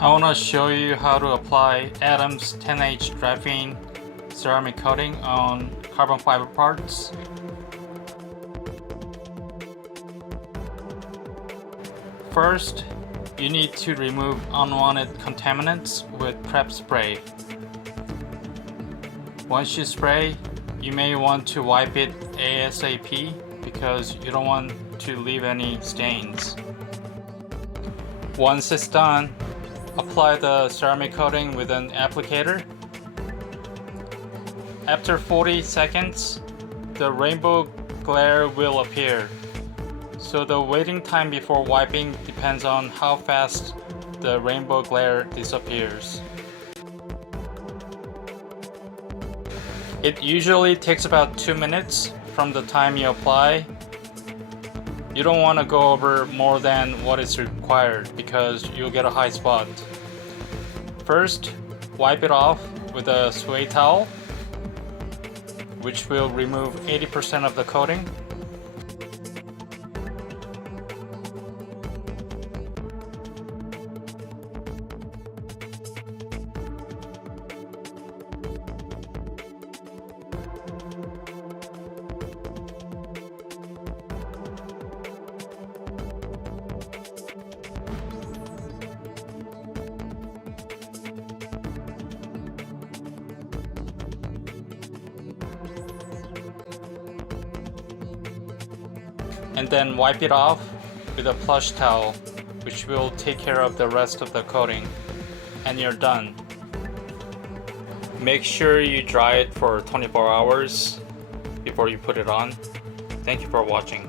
I want to show you how to apply Adam's 10H Graphene ceramic coating on carbon fiber parts. First, you need to remove unwanted contaminants with prep spray. Once you spray, you may want to wipe it ASAP because you don't want to leave any stains. Once it's done, apply the ceramic coating with an applicator. After 40 seconds, the rainbow glare will appear. So the waiting time before wiping depends on how fast the rainbow glare disappears. It usually takes about 2 minutes from the time you apply. You don't want to go over more than what is required because you'll get a high spot. First, wipe it off with a Suede towel, which will remove 80% of the coating. And then wipe it off with a plush towel, which will take care of the rest of the coating, and you're done. Make sure you dry it for 24 hours before you put it on. Thank you for watching.